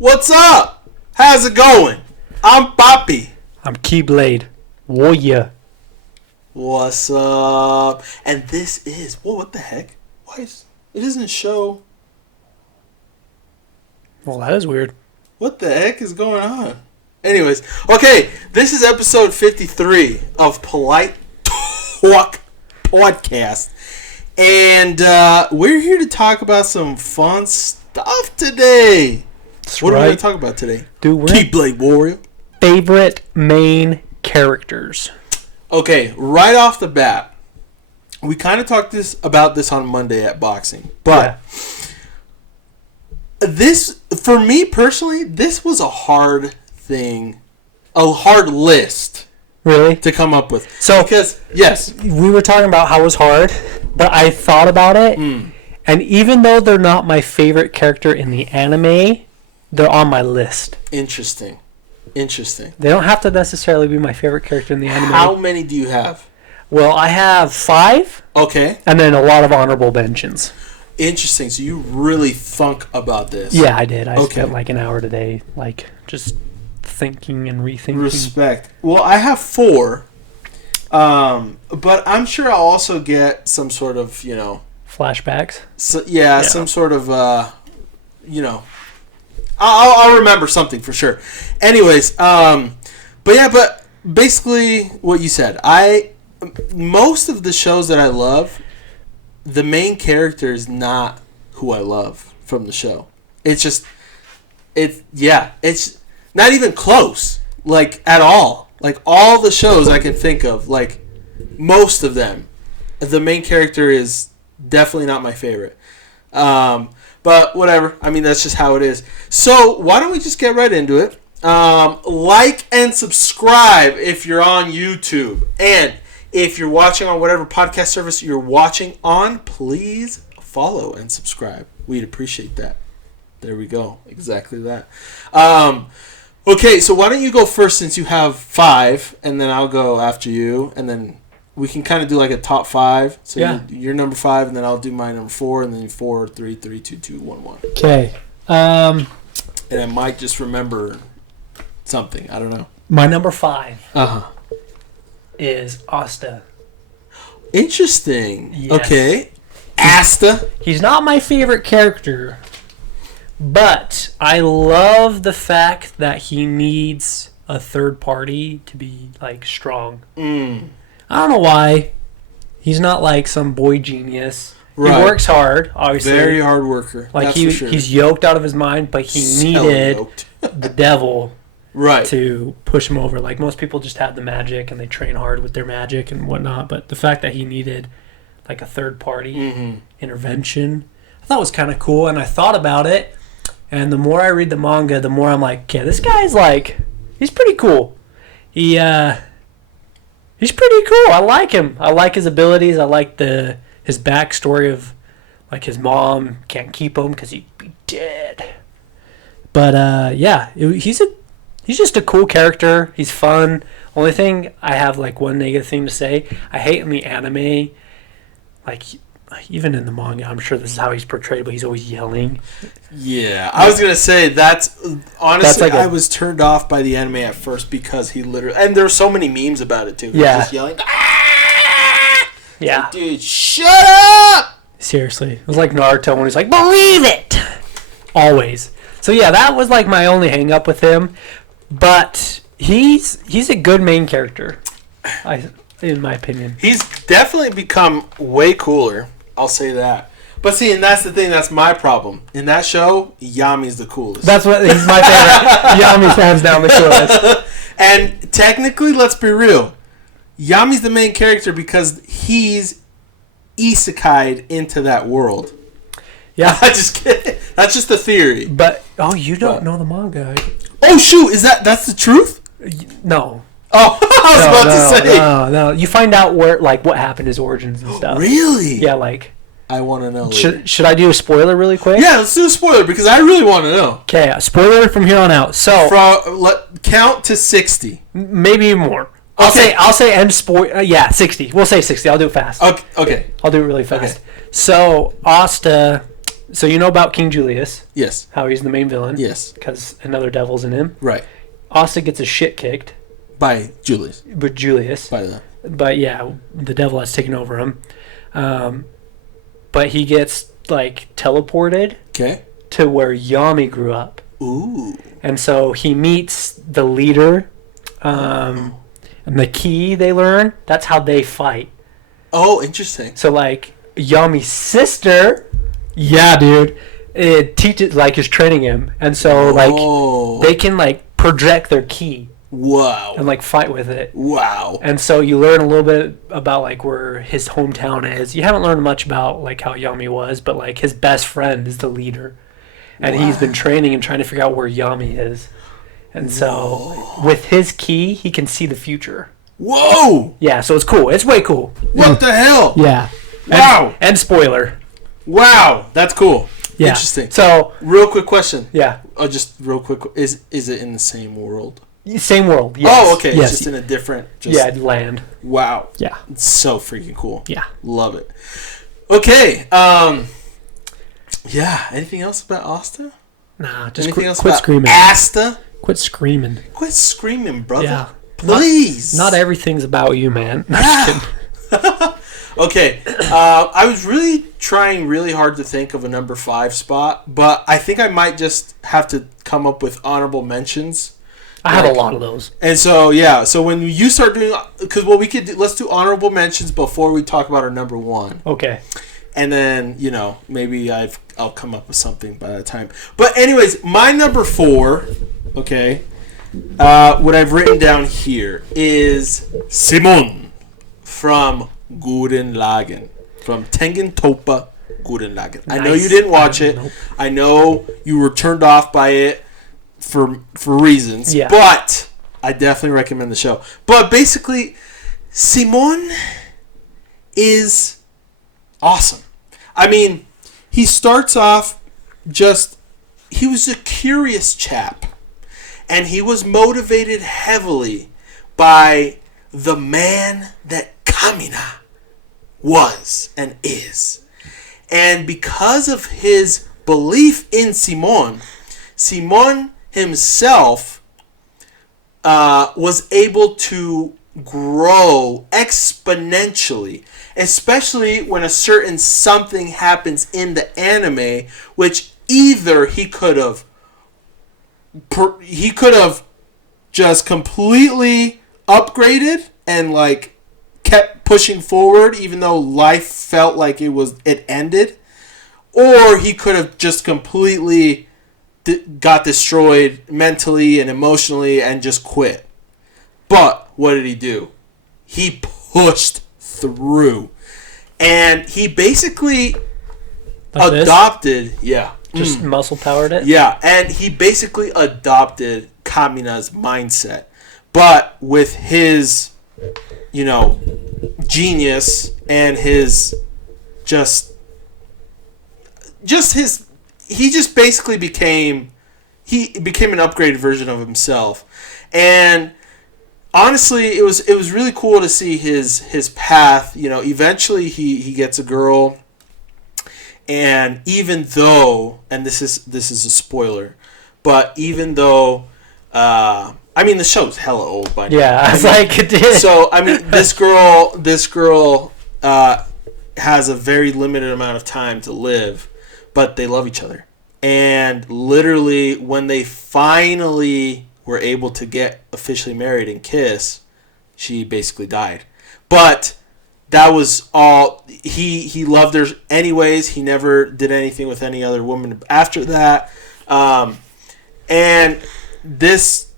What's up? How's it going? I'm Poppy. I'm Keyblade. Warrior. What's up? And this is... Whoa, what the heck? Why is... It doesn't show... Well, that is weird. What the heck is going on? Anyways, okay, this is episode 53 of Polite Talk Podcast. And we're here to talk about some fun stuff today. That's What right. are we going to talk about today? Dude, we're Keyblade Warrior. favorite main characters. Okay, right off the bat, we kind of talked about this on Monday at boxing, but this, for me personally, this was a hard thing, a hard list Really? to come up with. So, Because, yes, we were talking about how it was hard, but I thought about it, and even though they're not my favorite character in the anime, they're on my list. interesting. They don't have to necessarily be my favorite character in the anime. How many do you have? Well, I have 5, Okay, and then a lot of honorable mentions. interesting. So you really thunk about this. Yeah, I did. I Okay. spent like an hour today, like, just thinking and rethinking. Respect. Well, I have 4, but I'm sure I'll also get some sort of, Flashbacks. yeah, some sort of, I'll remember something for sure. Anyways, but basically what you said. Most of the shows that I love, the main character is not who I love from the show. It's not even close, like, at all. Like, all the shows I can think of, like, most of them, the main character is definitely not my favorite. But whatever. I mean, that's just how it is. So why don't we just get right into it? Like and subscribe if you're on YouTube. And if you're watching on whatever podcast service you're watching on, please follow and subscribe. We'd appreciate that. There we go. Exactly that. Okay, so why don't you go first since you have 5, and then I'll go after you, and then we can kind of do like a top 5. So Yeah. you're number 5, and then I'll do my number 4, and then 4, 3, 3, 2, 2, 1, 1. Okay. And I might just remember something. I don't know. My number 5 Uh-huh. is Asta. Interesting. Yes. Okay. Asta. He's not my favorite character, but I love the fact that he needs a third party to be, like, strong. I don't know why. He's not like some boy genius. Right. He works hard, obviously. Very hard worker. Like, that's for sure. he's yoked out of his mind, but he needed Yoked. the devil Right. to push him over. Like, most people just have the magic and they train hard with their magic and whatnot, but the fact that he needed, like, a third party intervention, I thought was kind of cool. And I thought about it, and the more I read the manga, the more I'm like, okay, this guy's, like, he's pretty cool. He's pretty cool. I like him. I like his abilities. I like his backstory of, like, his mom can't keep him because he'd be dead. But he's just a cool character. He's fun. Only thing I have, like, one negative thing to say, I hate in the anime, like, even in the manga, I'm sure this is how he's portrayed, but he's always yelling. Yeah, I was gonna say that's honestly like I was turned off by the anime at first because he literally, and there were so many memes about it too. Yeah. Just yelling. "Ah!" Yeah. Like, dude, shut up! Seriously. It was like Naruto when he's like, believe it! Always. So yeah, that was, like, my only hang up with him. But he's a good main character, in my opinion. He's definitely become way cooler. I'll say that. But see, and that's the thing. That's my problem. In that show, Yami's the coolest. He's my favorite. Yami's hands down the coolest. And technically, let's be real. Yami's the main character because he's isekai'd into that world. Yeah. I just kidding. That's just a theory. But, you don't know the manga. Oh shoot! That's the truth? No. Oh, I was about to say. No. You find out what happened, his origins and stuff. Really? Yeah, like. I want to know. Later. Should I do a spoiler really quick? Yeah, let's do a spoiler because I really want to know. Okay, spoiler from here on out. So count to 60. Maybe more. Okay. I'll say end spoil. Yeah, 60. We'll say 60. I'll do it fast. Okay. I'll do it really fast. Okay. So Asta So you know about King Julius, Yes. how he's the main villain. Yes. Because another devil's in him. Right. Asta gets his shit kicked By Julius. with Julius. By the. But yeah, the devil has taken over him. But he gets like teleported Okay. to where Yami grew up. Ooh. And so he meets the leader. And the key they learn, that's how they fight. Oh, interesting. So like Yami's sister, yeah, dude, it teaches like is training him, and so like they can like project their key Wow. and like fight with it. Wow. And so you learn a little bit about like where his hometown is. You haven't learned much about like how Yami was, but like his best friend is the leader, and he's been training and trying to figure out where Yami is. And so with his key, he can see the future. Whoa! Yeah, so it's cool. It's way cool. What the hell? Yeah. Wow. And spoiler. Wow. That's cool. Yeah. Interesting. So Real quick question. yeah, Oh, just real quick. Is it in the same world? same world. Yes. Oh, okay. Yes. It's just in a different. Just, Yeah, land. Wow. Yeah. It's so freaking cool. Yeah. Love it. Okay. Yeah. Anything else about Asta? Nah, just Anything else quit about screaming. Asta? Quit screaming. Quit screaming, brother. Yeah. Please. Not everything's about you, man. Yeah. Okay. I was really trying really hard to think of a number 5 spot, but I think I might just have to come up with honorable mentions. I have a lot of those. And so, yeah. So when you start doing, because what we could do, let's do honorable mentions before we talk about our number 1. Okay. And then, maybe I'll come up with something by that time. But anyways, my number 4, okay, what I've written down here is Simon from Gurren Lagann. From Tengen Toppa Gurren Lagann. I know Nice. you didn't watch it. Nope. I know you were turned off by it for reasons. Yeah. But I definitely recommend the show. But basically, Simon is awesome. I mean, he starts off he was a curious chap. And he was motivated heavily by the man that Kamina was and is. And because of his belief in Simon himself was able to grow exponentially, especially when a certain something happens in the anime, which either he could have just completely upgraded and like kept pushing forward even though life felt like it ended, or he could have just completely got destroyed mentally and emotionally and just quit. But what did he do? He pushed through, and he basically Like this? adopted Just muscle powered it? yeah, and he basically adopted Kamina's mindset, but with his, genius and his he just basically became an upgraded version of himself. And honestly, it was really cool to see his path. Eventually he gets a girl. And even though, and this is a spoiler, but even though, the show's hella old by now. Yeah, I was like, it did. So this girl has a very limited amount of time to live, but they love each other. And literally, when they finally were able to get officially married and kiss, she basically died. But that was all. He loved her anyways. He never did anything with any other woman after that. And this,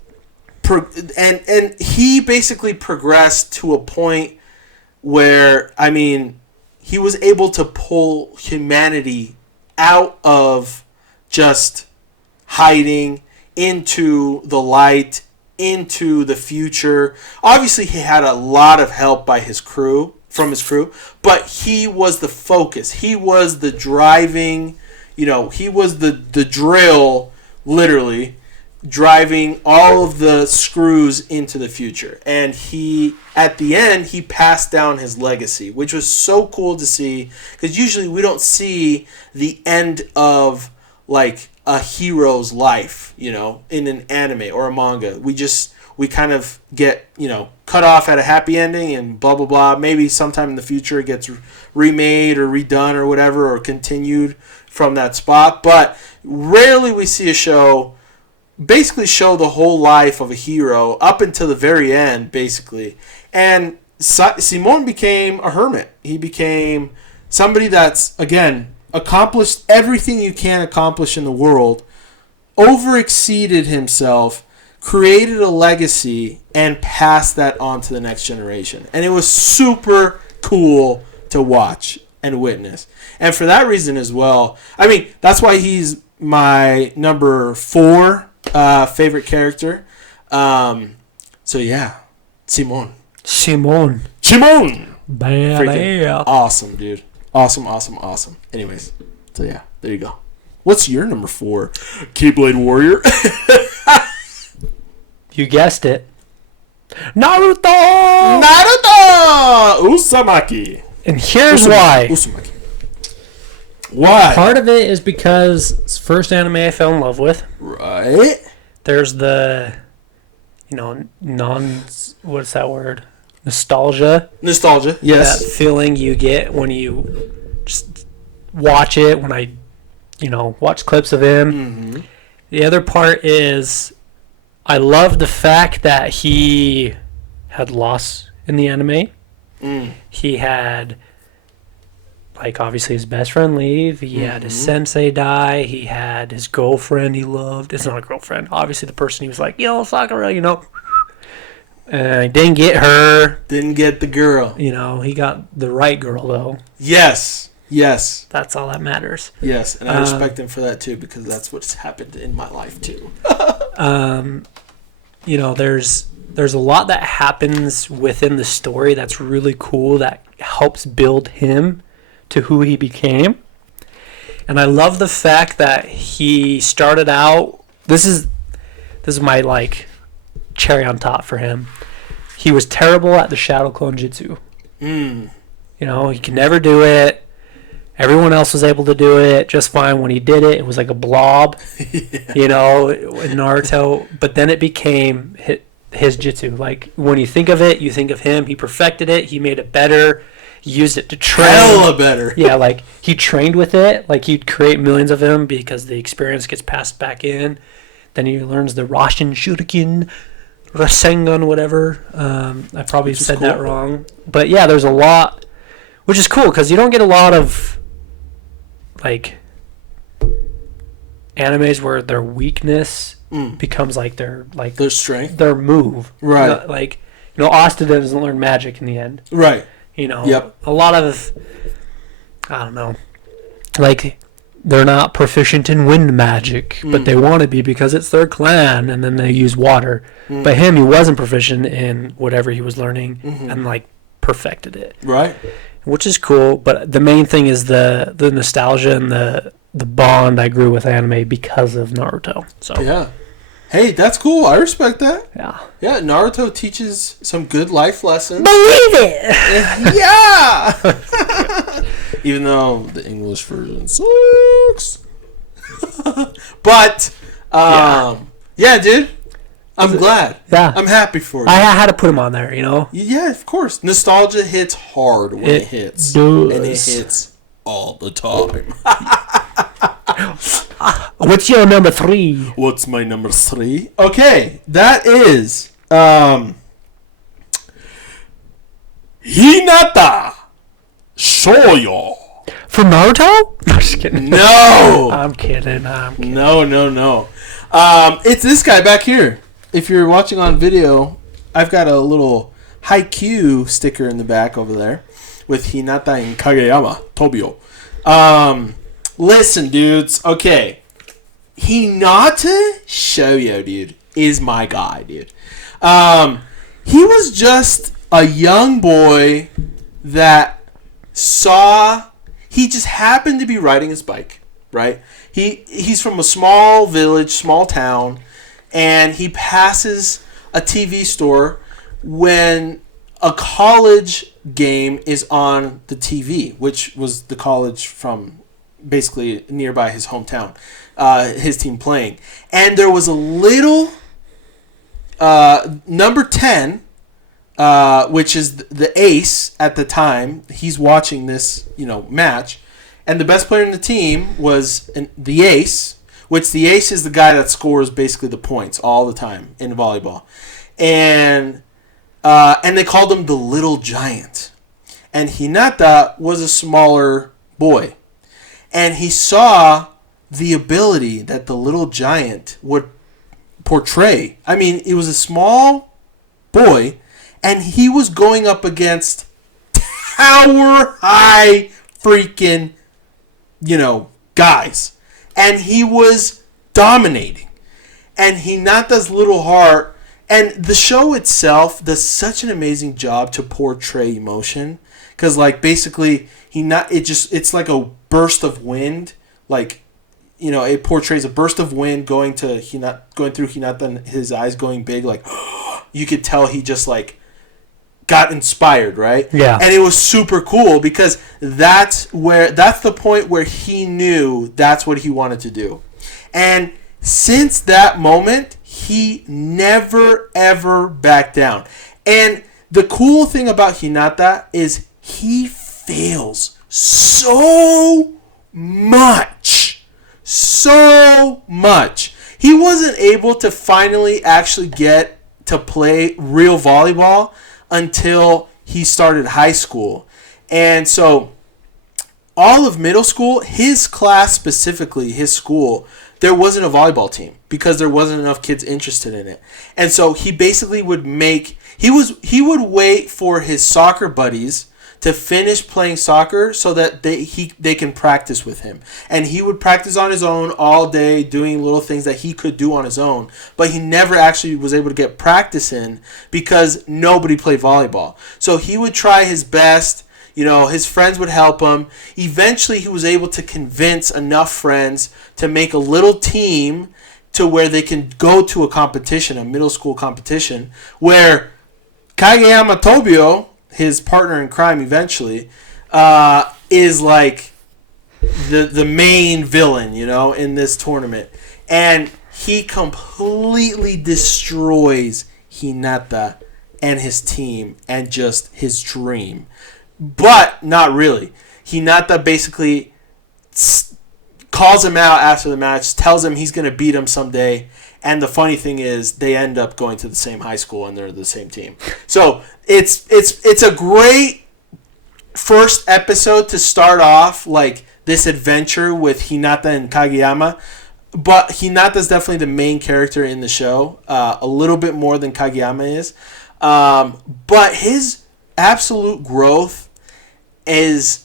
and he basically progressed to a point where, he was able to pull humanity out of just hiding into the light, into the future. Obviously, he had a lot of help by his crew. From his crew, but he was the focus. He was the driving, he was the drill, literally, driving all of the screws into the future. And he, at the end, he passed down his legacy, which was so cool to see, because usually we don't see the end of like a hero's life, you know, in an anime or a manga. We kind of get, you know, cut off at a happy ending and blah blah blah. Maybe sometime in the future it gets remade or redone or whatever, or continued from that spot, but rarely we see a show basically show the whole life of a hero up until the very end, basically. And Simon became a hermit. He became somebody that's, again, accomplished everything you can accomplish in the world, over-exceeded himself, created a legacy, and passed that on to the next generation. And it was super cool to watch and witness. And for that reason as well, I mean, that's why he's my number 4 favorite character. So yeah, Simon. Freaking awesome, dude. Awesome. Anyways, so yeah, there you go. What's your number 4? Keyblade Warrior. You guessed it. Naruto! Uzumaki. And here's why. Uzumaki. Why? Part of it is because it's the first anime I fell in love with. Right. There's the, you know, what's that word? Nostalgia. Yes. That feeling you get when you just watch it, when I, you know, watch clips of him. Mm-hmm. The other part is I love the fact that he had loss in the anime. He had, like, obviously his best friend leave. He had his sensei die. He had his girlfriend he loved. It's not a girlfriend. Obviously the person he was like, yo, Sakura, you know. I didn't get her. Didn't get the girl. You know, he got the right girl, though. Yes. That's all that matters. Yes, and I respect him for that, too, because that's what's happened in my life, too. You know, there's a lot that happens within the story that's really cool that helps build him to who he became. And I love the fact that he started out, this is my, like, cherry on top for him. He was terrible at the Shadow Clone Jutsu. You know, he could never do it. Everyone else was able to do it just fine. When he did it, it was like a blob, you know, in Naruto. But then it became his jutsu. Like, when you think of it, you think of him. He perfected it. He made it better. He used it to train. Hella better. Yeah, like, he trained with it. Like, he'd create millions of them because the experience gets passed back in. Then he learns the Rasen Shuriken, Rasengan, whatever. I probably said that wrong. But, yeah, there's a lot, which is cool because you don't get a lot of, like, animes where their weakness becomes like their strength, their move. Right. You know, like, you know, Asta doesn't learn magic in the end. Right. You know, a lot of, I don't know, like, they're not proficient in wind magic, but they want to be because it's their clan, and then they use water. But him, he wasn't proficient in whatever he was learning, and, like, perfected it. Right. Which is cool, but the main thing is the nostalgia and the bond I grew with anime because of Naruto. So yeah, hey, that's cool. I respect that. Yeah, Naruto teaches some good life lessons. Believe it. Yeah. Even though the English version sucks. But yeah, dude. I'm glad. Yeah. I'm happy for you. I had to put him on there, you know? Yeah, of course. Nostalgia hits hard when it hits. Does. And it hits all the time. What's your number 3? What's my number 3? Okay, that is Hinata Shoyo. From Naruto? I'm just kidding. No! I'm kidding. No. It's this guy back here. If you're watching on video, I've got a little Haikyuu sticker in the back over there with Hinata and Kageyama, Tobio. Listen, dudes. Okay. Hinata Shoyo, dude, is my guy, dude. He was just a young boy that he just happened to be riding his bike, right? He's from a small village, small town, and he passes a TV store when a college game is on the TV, which was the college from basically nearby his hometown, his team playing. And there was a little number 10, which is the ace at the time. He's watching this, match. And the best player in the team was the ace, which the ace is the guy that scores basically the points all the time in volleyball. And they called him the Little Giant. And Hinata was a smaller boy. And he saw the ability that the Little Giant would portray. I mean, he was a small boy, and he was going up against tower-high freaking, guys. And he was dominating. And Hinata's little heart, and the show itself does such an amazing job to portray emotion. Because, basically, it's like a burst of wind. It portrays a burst of wind going through Hinata, and his eyes going big. You could tell he just, got inspired, right? Yeah. And it was super cool because that's the point where he knew that's what he wanted to do. And since that moment, he never, ever backed down. And the cool thing about Hinata is he fails so much. So much. He wasn't able to finally actually get to play real volleyball until he started high school. And so all of middle school, his class specifically, his school, there wasn't a volleyball team because there wasn't enough kids interested in it. And so he basically would he would wait for his soccer buddies to finish playing soccer so that they can practice with him. And he would practice on his own all day doing little things that he could do on his own. But he never actually was able to get practice in because nobody played volleyball. So he would try his best. His friends would help him. Eventually, he was able to convince enough friends to make a little team to where they can go to a competition, a middle school competition, where Kageyama Tobio, his partner in crime eventually, is the main villain, in this tournament. And he completely destroys Hinata and his team and just his dream. But not really. Hinata basically calls him out after the match, tells him he's going to beat him someday. And the funny thing is, they end up going to the same high school and they're the same team. So it's a great first episode to start off this adventure with Hinata and Kageyama. But Hinata's definitely the main character in the show, a little bit more than Kageyama is. But his absolute growth is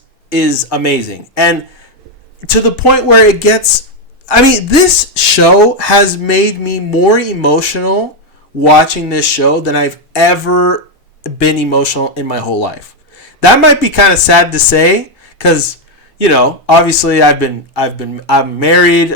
amazing. And to the point where it gets... this show has made me more emotional watching this show than I've ever been emotional in my whole life. That might be kind of sad to say because, obviously I'm married.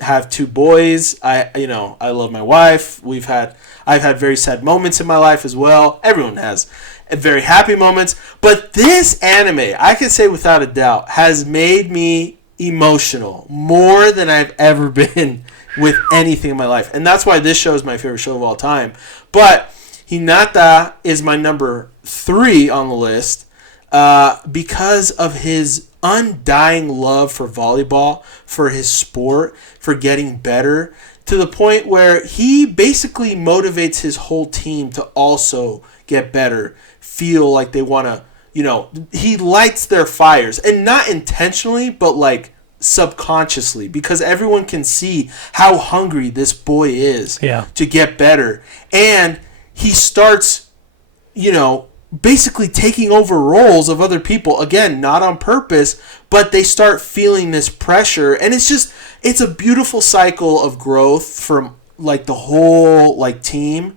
Have 2 boys. I love my wife. I've had very sad moments in my life as well. Everyone has very happy moments. But this anime, I can say without a doubt, has made me emotional more than I've ever been with anything in my life. And that's why this show is my favorite show of all time. But Hinata is my number 3 on the list because of his undying love for volleyball, for his sport, for getting better, to the point where he basically motivates his whole team to also get better, feel like they want to, he lights their fires. And not intentionally, but subconsciously, because everyone can see how hungry this boy is to get better. And he starts, basically taking over roles of other people. Again, not on purpose, but they start feeling this pressure. And it's a beautiful cycle of growth from the whole team.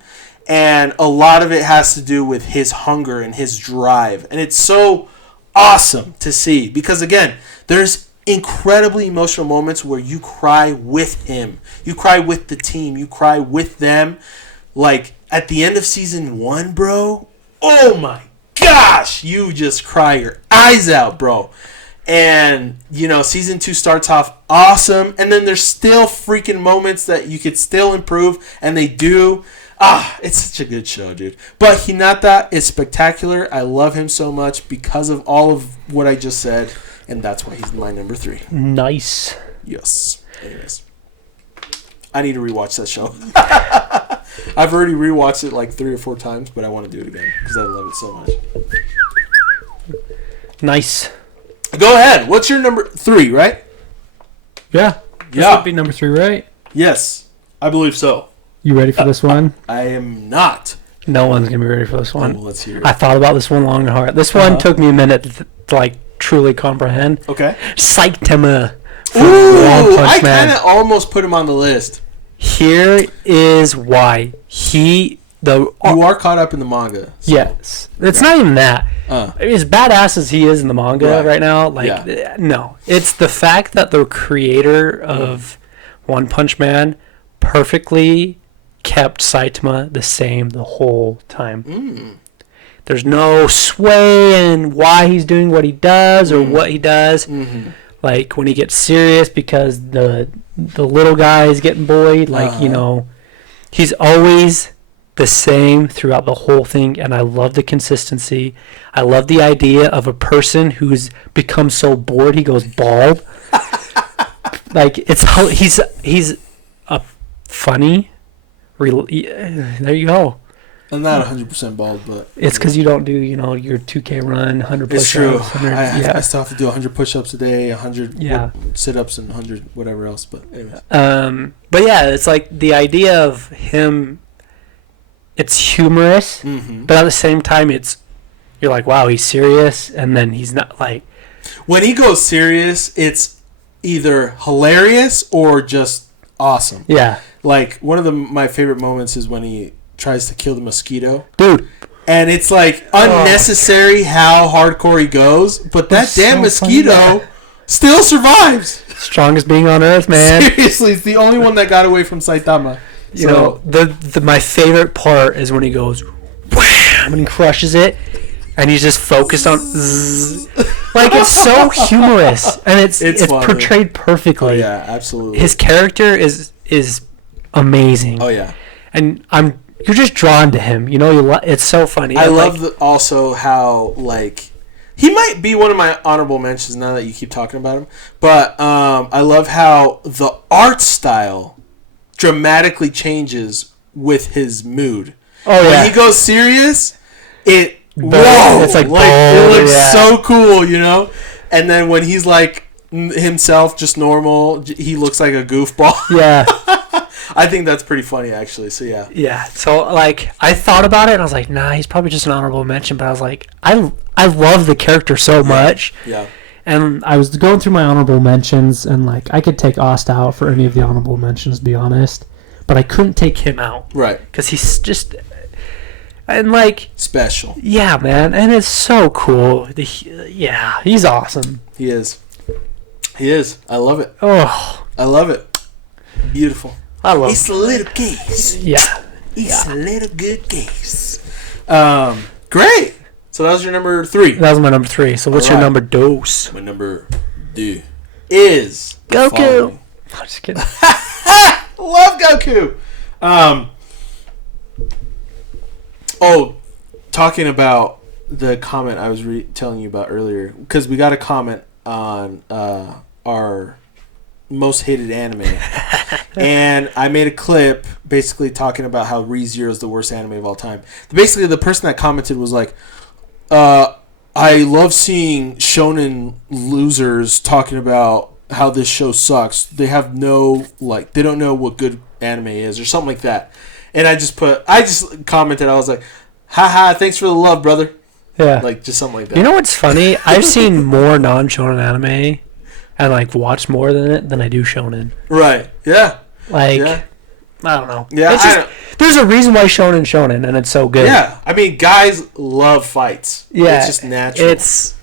And a lot of it has to do with his hunger and his drive. And it's so awesome to see because, again, there's incredibly emotional moments where you cry with him. You cry with the team. You cry with them. Like, at the end of season 1, bro, oh my gosh, you just cry your eyes out, bro. And, you know, season 2 starts off awesome, and then there's still freaking moments that you could still improve, and they do. It's such a good show, dude. But Hinata is spectacular. I love him so much because of all of what I just said, and that's why he's my number 3. Nice. Yes. Anyways, I need to rewatch that show. I've already rewatched it like 3 or 4 times, but I want to do it again because I love it so much. Nice. Go ahead. What's your number 3, right? Yeah. This would be number 3, right? Yes, I believe so. You ready for this one? I am not. No one's going to be ready for this one. Well, let's hear it. I thought about this one long and hard. This one took me a minute to like, truly comprehend. Okay. Saitama. Ooh, One Punch I Man. kind of almost put him on the list. Here is why. You are caught up in the manga. So. Yes. It's not even that. As badass as he is in the manga right now, like, no. It's the fact that the creator of One Punch Man perfectly kept Saitama the same the whole time. There's no sway in why he's doing what he does or what he does. Mm-hmm. Like, when he gets serious because the little guy is getting bullied, like, you know, he's always the same throughout the whole thing, and I love the consistency. I love the idea of a person who's become so bored he goes bald. Like, it's how he's a funny. There you go. I'm not 100% bald, but it's because you don't do, you know, your 2K run, 100 push-ups. It's true. I still have to do 100 push-ups a day, 100 sit-ups, and 100 whatever else. But anyways. But yeah, it's like the idea of him. It's humorous, but at the same time, you're like, wow, he's serious, and then he's not, like. When he goes serious, it's either hilarious or just awesome. Yeah. Like, one of my favorite moments is when he tries to kill the mosquito. Dude. And it's, like, unnecessary how hardcore he goes, but that damn mosquito still survives. Strongest being on Earth, man. Seriously, it's the only one that got away from Saitama. You know, my favorite part is when he goes wham and he crushes it, and he's just focused on zzz. Like, it's so humorous, and it's portrayed perfectly. Oh yeah, absolutely. His character is amazing. Oh yeah, and you're just drawn to him. You know, it's so funny. I love also how, like, he might be one of my honorable mentions now that you keep talking about him, but I love how the art style dramatically changes with his mood. Oh yeah. When he goes serious, it's like bold, it looks so cool, you know. And then when he's like himself, just normal, he looks like a goofball. Yeah. I think that's pretty funny, actually. So yeah. Yeah. So, like, I thought about it, and I was like, nah, he's probably just an honorable mention. But I was like, I love the character so much. Yeah. And I was going through my honorable mentions, and, like, I could take Asta out for any of the honorable mentions, to be honest. But I couldn't take him out. Right. Because he's just... And, like... special. Yeah, man. And it's so cool. Yeah, he's awesome. He is. He is. I love it. Oh. I love it. Beautiful. I love it. It's a little case. Yeah. It's a little good case. Great. So that was your number 3. That was my number 3. So what's your number 2? My number 2 is Goku. I'm just kidding. Love Goku. Talking about the comment I was telling you about earlier, because we got a comment on our most hated anime, and I made a clip basically talking about how ReZero is the worst anime of all time. Basically, the person that commented was like, I love seeing shonen losers talking about how this show sucks. They have they don't know what good anime is, or something like that. And I just commented, I was like, haha, thanks for the love, brother. Yeah. Like, just something like that. You know what's funny? I've seen more non-shonen anime and, like, watched more than I do shonen. Right. Yeah. Like, I don't know. Yeah. There's a reason why shonen, and it's so good. Yeah. I mean, guys love fights. Yeah. It's just natural.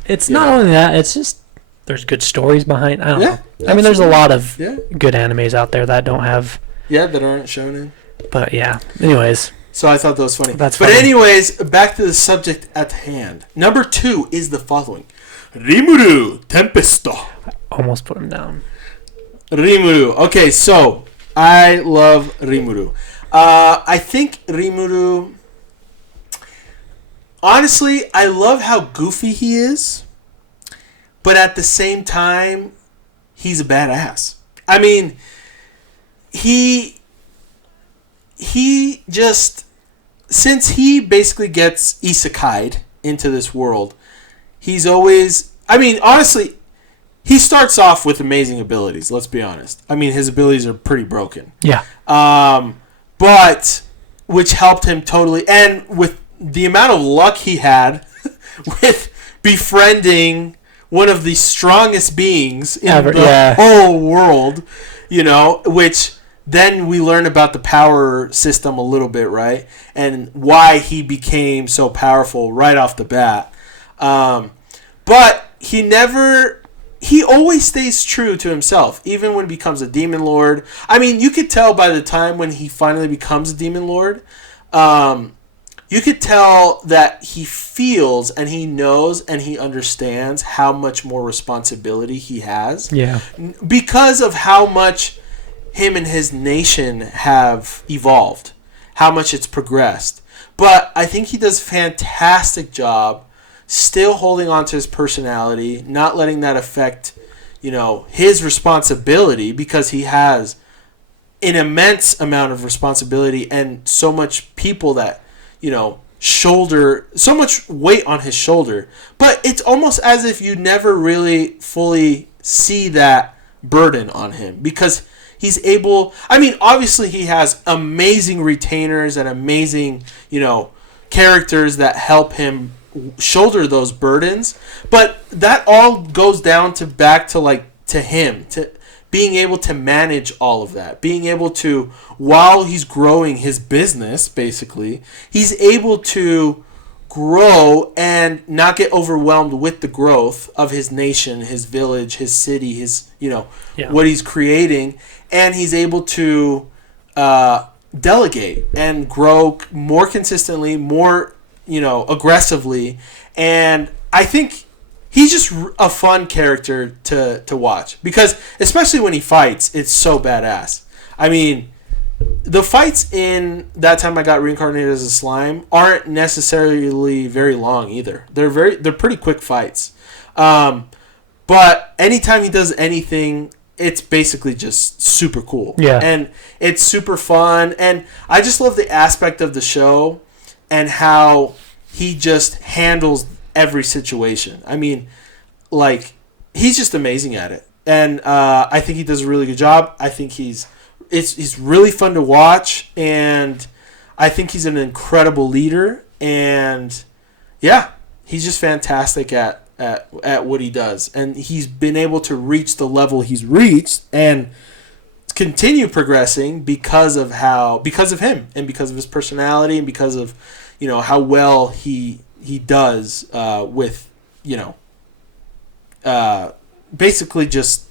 It's not only that, it's just there's good stories behind. I don't Yeah, know. I mean, there's a lot of Yeah. good animes out there that don't have. Yeah, that aren't shonen. But yeah. Anyways, So I thought that was funny. That's but funny. anyways, back to the subject at hand. Number 2 is the following. Rimuru Tempesto. almost put him down. Rimuru. Okay, so I love Rimuru. I think Rimuru... Honestly, I love how goofy he is. But at the same time, he's a badass. I mean, he just... Since he basically gets isekai'd into this world, he's always... I mean, honestly, he starts off with amazing abilities, let's be honest. I mean, his abilities are pretty broken. Yeah. But... Which helped him totally... And with the amount of luck he had with befriending one of the strongest beings in the whole world, you know, which... Then we learn about the power system a little bit, right? And why he became so powerful right off the bat. But he always stays true to himself, even when he becomes a demon lord. I mean, you could tell by the time when he finally becomes a demon lord, you could tell that he feels and he knows and he understands how much more responsibility he has. Yeah. Because of how much him and his nation have evolved, how much it's progressed. But I think he does a fantastic job still holding on to his personality, not letting that affect, you know, his responsibility, because he has an immense amount of responsibility and so much people that, you know, shoulder so much weight on his shoulder. But it's almost as if you never really fully see that burden on him, because he's able... I mean, obviously he has amazing retainers and amazing, you know, characters that help him shoulder those burdens. But that all goes down to him, to being able to manage all of that. Being able to, while he's growing his business, basically, he's able to grow and not get overwhelmed with the growth of his nation, his village, his city, his, you know, what he's creating. And he's able to delegate and grow more consistently, more, you know, aggressively. And I think he's just a fun character to watch, because especially when he fights, it's so badass. I mean, the fights in That Time I Got Reincarnated as a Slime aren't necessarily very long either. They're pretty quick fights. But anytime he does anything, it's basically just super cool. Yeah. And it's super fun. And I just love the aspect of the show and how he just handles every situation. I mean, like, he's just amazing at it. And I think he does a really good job. I think he's really fun to watch. And I think he's an incredible leader. And, yeah, he's just fantastic at what he does, and he's been able to reach the level he's reached and continue progressing because of him and because of his personality and because of, you know, how well he does with, you know, basically just,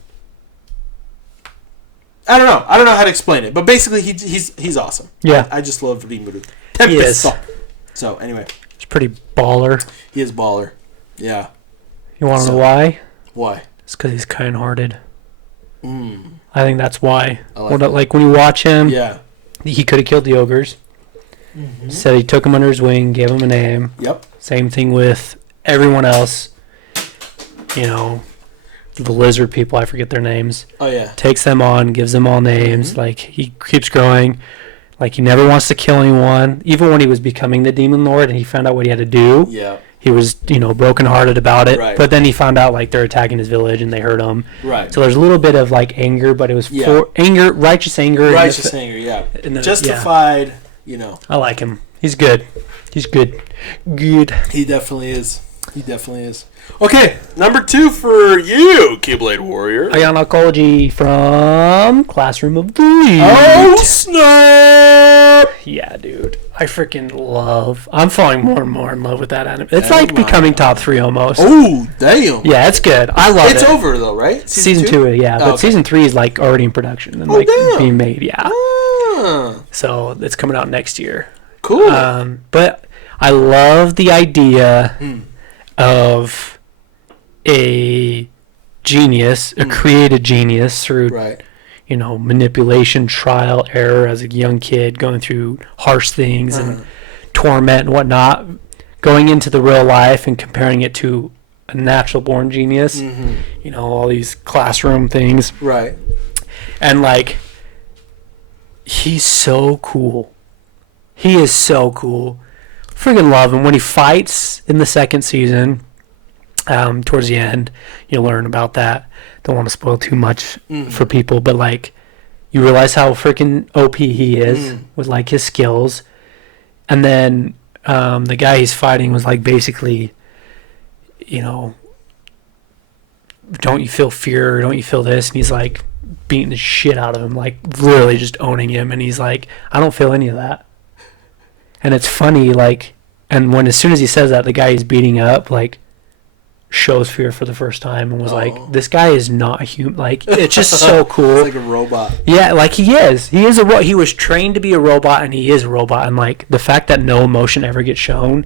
I don't know how to explain it, but basically he's awesome. Yeah. I just love Rimuru. He is. So anyway, He's pretty baller. he is baller. Yeah. You want to know why? Why? It's because he's kind-hearted. Mm. I think that's why. I like that. Like when you watch him, Yeah. he could have killed the ogres. Mm-hmm. Said he took him under his wing, gave him a name. Yep. Same thing with everyone else. You know, the lizard people, I forget their names. Oh yeah. Takes them on, gives them all names. Mm-hmm. Like, he keeps growing. Like, he never wants to kill anyone. Even when he was becoming the demon lord and he found out what he had to do, Yeah. he was, you know, brokenhearted about it. Right. But then he found out, like, they're attacking his village and they hurt him. Right. So there's a little bit of, like, anger, but it was for anger, righteous anger. Righteous anger, yeah. and Justified, you know. I like him. He's good. He's good. Good. He definitely is. He definitely is. Okay, number 2 for you, Keyblade Warrior. I got an oncology from Classroom of Dreams. Oh, snap! Yeah, dude. I freaking love. I'm falling more and more in love with that anime. It's Oh like my becoming God. top 3 almost. Oh, damn. Yeah, it's good. I love it. It's over though, right? Season 2, yeah. But Oh, okay. season 3 is like already in production and Oh, like damn. being made, yeah. Ah, So it's coming out next year. cool. But I love the idea Hmm. of a genius, a created genius through, Right. you know, manipulation, trial, error as a young kid, going through harsh things and torment and whatnot, going into the real life and comparing it to a natural born genius, Mm-hmm. you know, all these classroom things. Right. And like, he's so cool. He is so cool. Freaking love him. When he fights in the second season, towards the end, you learn about that. Don't want to spoil too much for people, but like, you realize how freaking OP he is with like his skills. And then the guy he's fighting was like basically, you know, don't you feel fear? Don't you feel this? And he's like beating the shit out of him, like literally just owning him. And he's like, I don't feel any of that. And it's funny, like, and when as soon as he says that, the guy he's beating up, like, shows fear for the first time and was like, this guy is not a human. Like, it's just so cool. It's like a robot. Yeah, like he is. He is a he was trained to be a robot, and he is a robot. And like the fact that no emotion ever gets shown.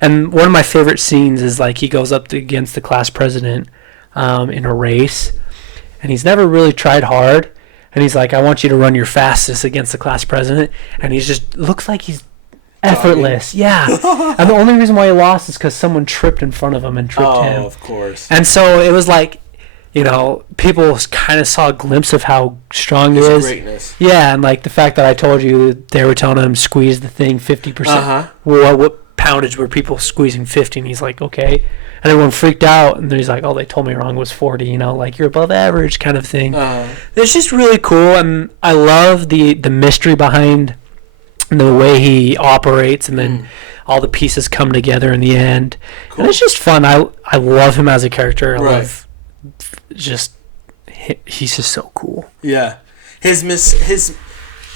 And one of my favorite scenes is like he goes up against the class president in a race, and he's never really tried hard. And he's like, I want you to run your fastest against the class president. And he's just looks like he's effortless. Yeah. And the only reason why he lost is because someone tripped in front of him and tripped him. Oh, of course. And so it was like, you know, people kind of saw a glimpse of how strong he His is. greatness. Yeah, and like the fact that I told you they were telling him squeeze the thing 50%. Uh-huh. Well, what poundage were people squeezing 50? And he's like, okay. And everyone freaked out, and then he's like, oh, they told me wrong, it was 40, you know, like you're above average kind of thing. It's just really cool, and I love the mystery behind the way he operates, and then all the pieces come together in the end. Cool. And it's just fun. I love him as a character. I Right. love just he's just so cool. Yeah. His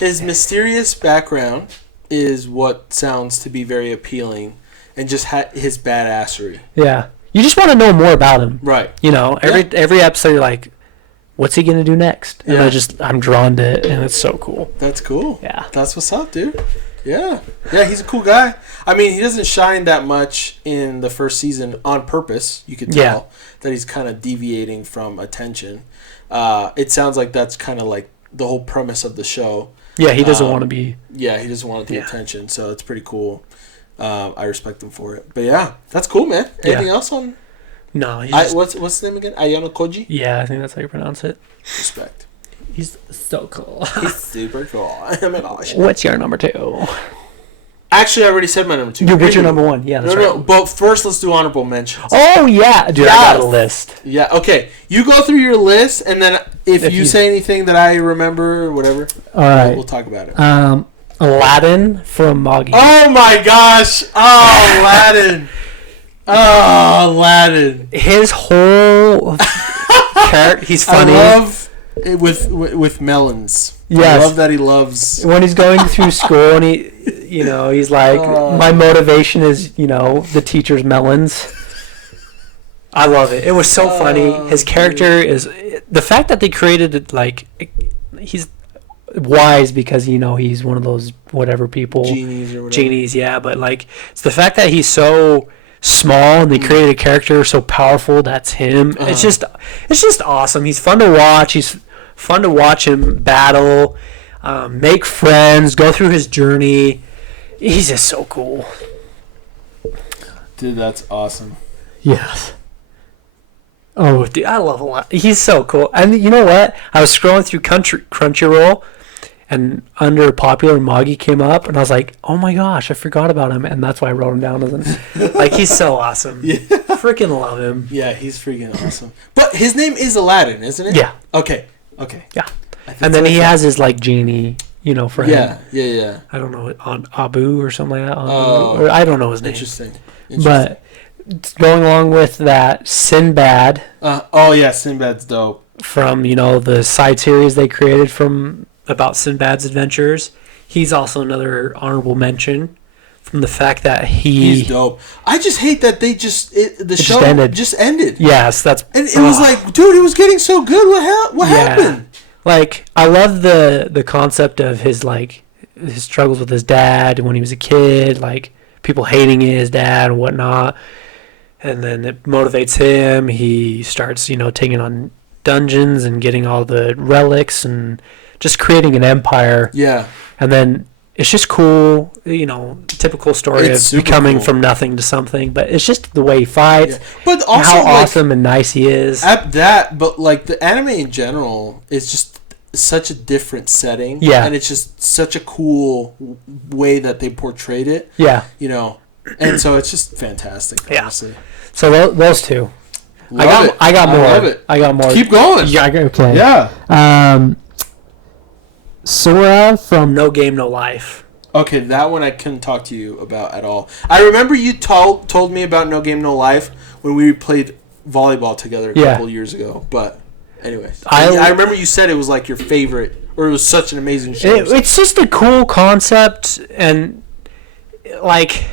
mysterious background is what sounds to be very appealing, and just his badassery. Yeah, you just want to know more about him. Right. You know, every episode you're like, what's he gonna do next? And Yeah. I'm drawn to it, and it's so cool. That's cool. Yeah. That's what's up, dude. Yeah. Yeah, he's a cool guy. I mean, he doesn't shine that much in the first season on purpose. You could tell that he's kind of deviating from attention. It sounds like that's kind of like the whole premise of the show. Yeah, he doesn't want to be. Yeah, he doesn't want the attention, so it's pretty cool. I respect him for it. But yeah, that's cool, man. Anything else on? No, he's just, What's his name again? Ayano Koji? yeah, I think that's how you pronounce it. Respect. He's so cool. He's super cool. Oh my gosh. What's your number 2? Actually, I already said my number 2. Dude, what's your number 1? Yeah, that's right. No. But first, let's do honorable mentions. Oh yeah, dude, I got a list. Yeah. Okay. You go through your list, and then if you say anything that I remember or whatever, All right. we'll talk about it. Aladdin from Magi. Oh my gosh! Oh, Aladdin! Oh, Aladdin! His whole character, he's funny. I love it with melons. Yes. I love that he loves. When he's going through school and he's like, my motivation is, the teacher's melons. I love it. It was so funny. His character is the fact that they created it, like, he's wise because he's one of those whatever people, Genies or whatever. Genies, yeah. But like, it's the fact that he's so small and they created a character so powerful. That's him. It's just awesome. He's fun to watch. He's fun to watch him battle, make friends, go through his journey. He's just so cool. Dude, that's awesome. Yes. Oh, dude, I love him a lot. He's so cool. And you know what? I was scrolling through Crunchyroll, and under Popular Magi came up, and I was like, oh my gosh, I forgot about him, and that's why I wrote him down as an, like, he's so awesome. Yeah. Freaking love him. Yeah, he's freaking awesome. But his name is Aladdin, isn't it? Yeah. Okay. Yeah. And then he has his, like, genie, for him. Yeah. I don't know, on Abu or something like that. Oh. Or I don't know his name. Interesting. But going along with that, Sinbad. Sinbad's dope. From the side series they created about Sinbad's adventures, he's also another honorable mention from the fact that he's dope. I just hate that they the show just ended. Yes, that's and it was like, dude, it was getting so good. What happened? Like, I love the concept of his struggles with his dad when he was a kid, like people hating his dad and whatnot, and then it motivates him. He starts, taking on dungeons and getting all the relics and just creating an empire. Yeah. And then it's just cool, typical story of becoming from nothing to something. But it's just the way he fights, but also how awesome and nice he is. At that, but like the anime in general is just such a different setting. Yeah. And it's just such a cool way that they portrayed it. Yeah. And so it's just fantastic, honestly. Yeah. So those two. I got more. I love it. I got more. Keep going. Yeah, okay. Yeah. Sora from No Game No Life. Okay, that one I couldn't talk to you about at all. I remember you told me about No Game No Life when we played volleyball together a couple years ago. But anyways, I remember you said it was like your favorite, or it was such an amazing show. It's just a cool concept, and like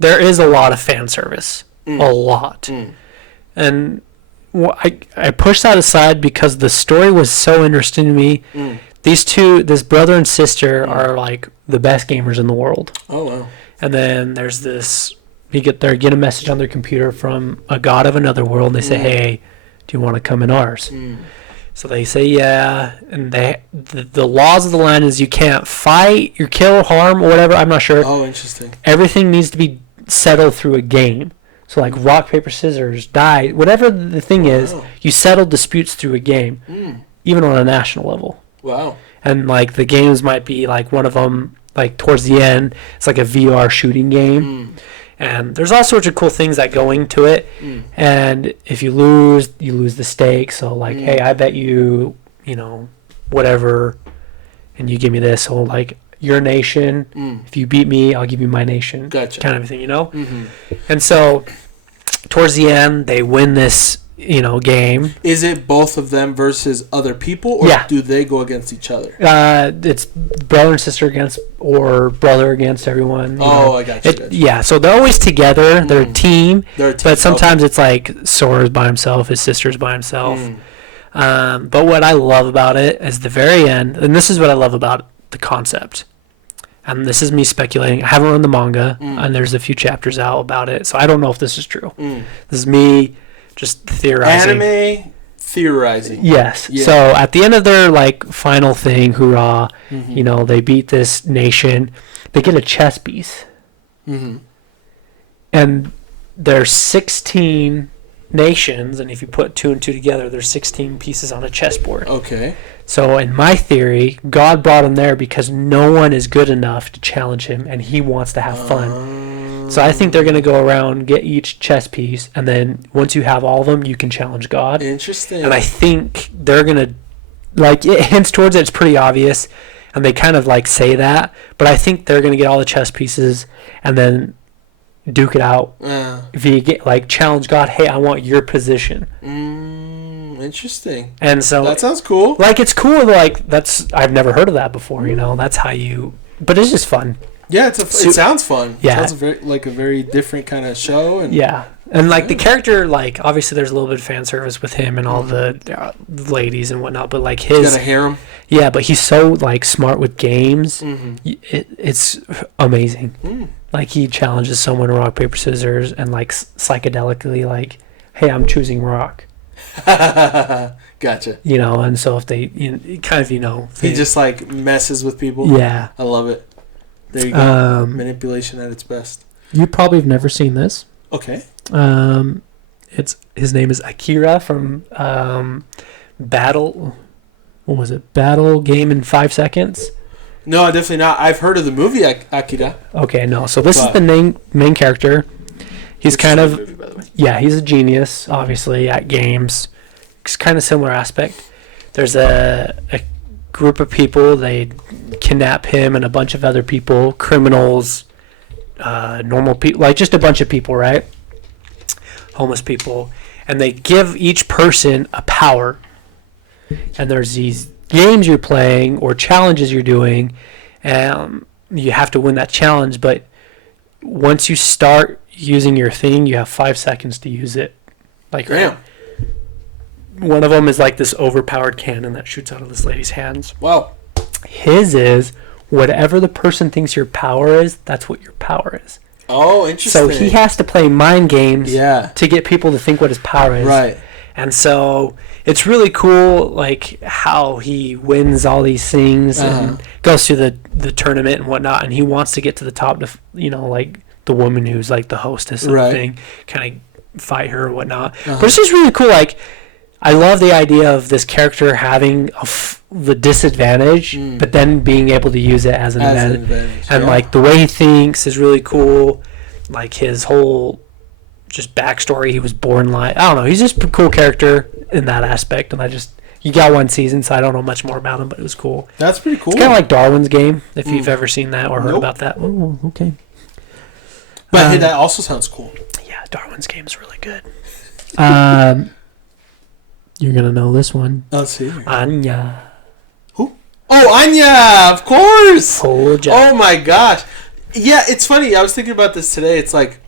there is a lot of fan service, a lot, and I pushed that aside because the story was so interesting to me. This brother and sister are like the best gamers in the world. Oh wow! And then there's this. They get a message on their computer from a god of another world. And they say, "Hey, do you want to come in ours?" So they say, "Yeah." And the laws of the land is you can't fight, or kill, harm, or whatever. I'm not sure. Oh, interesting. Everything needs to be settled through a game. So like rock, paper, scissors, die, whatever the thing is, you settle disputes through a game, even on a national level. Wow. And like the games might be like one of them, like towards the end, it's like a VR shooting game. And there's all sorts of cool things that go into it. And if you lose the stake. So like, hey, I bet you, whatever, and you give me this. So like your nation, if you beat me, I'll give you my nation. Gotcha. Kind of a thing, And so towards the end, they win this, game. Is it both of them versus other people, or do they go against each other? It's brother and sister against, or brother against everyone. I got you. Yeah, so they're always together. They're a team. But sometimes it's like Sora's by himself, his sister's by himself. But what I love about it is the very end, and this is what I love about the concept. And this is me speculating. I haven't read the manga, and there's a few chapters out about it, so I don't know if this is true. This is me just theorizing. Anime theorizing. Yes. Yeah. So at the end of their final thing, hoorah! They beat this nation. They get a chess piece, and there's 16 nations, and if you put 2 and 2 together, there's 16 pieces on a chessboard. Okay. So in my theory, God brought him there because no one is good enough to challenge him, and he wants to have fun. So I think they're going to go around, get each chess piece, and then once you have all of them, you can challenge God. Interesting. And I think they're going to, it hints towards it. It's pretty obvious, and they kind of say that. But I think they're going to get all the chess pieces and then duke it out. If you get challenge God, hey, I want your position. Interesting. And so that sounds cool. It's cool. I've never heard of that before. That's how you. But it's just fun. Yeah, it sounds fun. Yeah, it sounds a very different kind of show. And and the character, obviously there's a little bit of fan service with him and all the ladies and whatnot, but his. You gotta hear him. Yeah, but he's so smart with games. It's amazing. He challenges someone to rock paper scissors and psychedelically hey, I'm choosing rock. Gotcha. And so if they he just messes with people. Yeah, I love it. There you go. Manipulation at its best. You probably have never seen this. Okay. His name is Akira from Battle. What was it? Battle Game in 5 Seconds. No, definitely not. I've heard of the movie Akira. Okay, no. So this is the main character. He's kind of movie, by the way. He's a genius, obviously at games. It's kind of similar aspect. There's a group of people. They kidnap him and a bunch of other people, criminals, normal people, just a bunch of people, right? Homeless people, and they give each person a power. And there's these games you're playing or challenges you're doing, You have to win that challenge, but once you start using your thing, you have 5 seconds to use it. Like, Damn. One of them is like this overpowered cannon that shoots out of this lady's hands. Wow. His is whatever the person thinks your power is, that's what your power is. Oh, interesting. So he has to play mind games Yeah. to get people to think what his power is. Right. And so it's really cool, like, how he wins all these things and goes through the tournament and whatnot, and he wants to get to the top to, like, the woman who's, like, the hostess of the thing, kind of fight her or whatnot. But it's just really cool, like, I love the idea of this character having the disadvantage, but then being able to use it as an advantage. And, like, the way he thinks is really cool. Like, his whole just backstory, he was born like, I don't know, he's just a cool character in that aspect. And you got one season, so I don't know much more about him, but it was cool. That's pretty cool. It's kind of like Darwin's Game, if you've ever seen that or heard about that. Oh, okay. But hey, that also sounds cool. Yeah, Darwin's Game is really good. You're going to know this one. Let's see. Anya. Who? Oh, Anya, of course. Told ya. Oh my gosh. Yeah, it's funny. I was thinking about this today. It's like,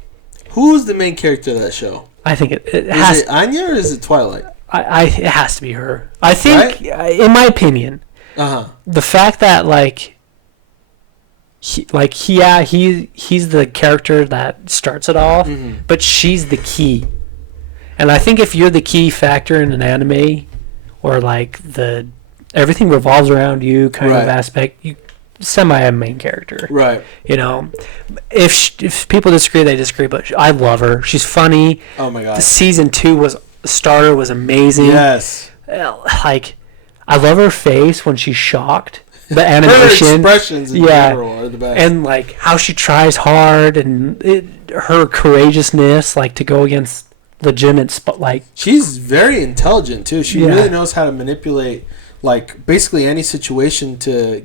who's the main character of that show? I think it has... Is it Anya or is it Twilight? It has to be her. I think, in my opinion, the fact that, like, he's the character that starts it off, but she's the key. And I think if you're the key factor in an anime, or like everything revolves around you kind of aspect, you semi a main character. Right. If people disagree, they disagree. But I love her. She's funny. Oh my god. The season 2 was amazing. Yes. Like, I love her face when she's shocked. The animation, her expressions in general are the best. And like how she tries hard and her courageousness, like to go against legitimate she's very intelligent too. She really knows how to manipulate like basically any situation to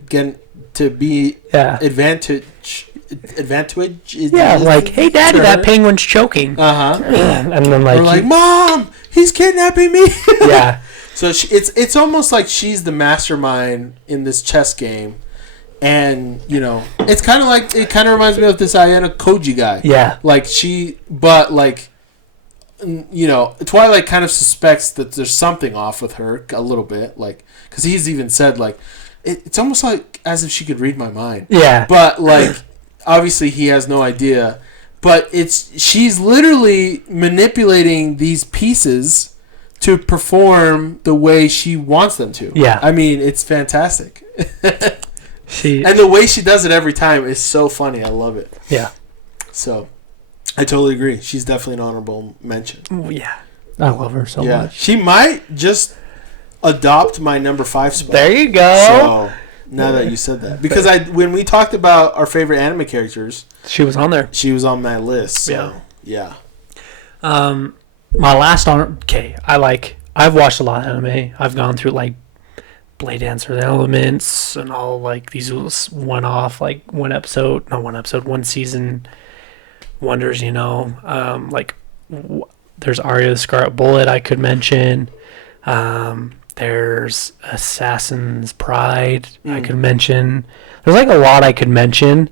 be advantage. Like, hey daddy, that penguin's choking. And then like, Mom, he's kidnapping me. Yeah. So it's almost like she's the mastermind in this chess game. And, it's kind of like, it kind of reminds me of this Ayano Koji guy. Yeah. Like, Twilight kind of suspects that there's something off with her a little bit. Like, because he's even said, like, it's almost like as if she could read my mind. Yeah. But, like, obviously he has no idea. But she's literally manipulating these pieces to perform the way she wants them to. Yeah. I mean, it's fantastic. And the way she does it every time is so funny. I love it. Yeah. So, I totally agree. She's definitely an honorable mention. Yeah. I love her so much. She might just adopt my number 5 spot. There you go. So, now that you said that. Because when we talked about our favorite anime characters, she was on there. She was on my list. So, yeah. My last honor... Okay, I've watched a lot of anime. I've gone through, like, Blade Dancer the Elements and all, like, these one-off, like, one season wonders, like, there's Aria the Scarlet Bullet I could mention. There's Assassin's Pride I could mention. There's, like, a lot I could mention.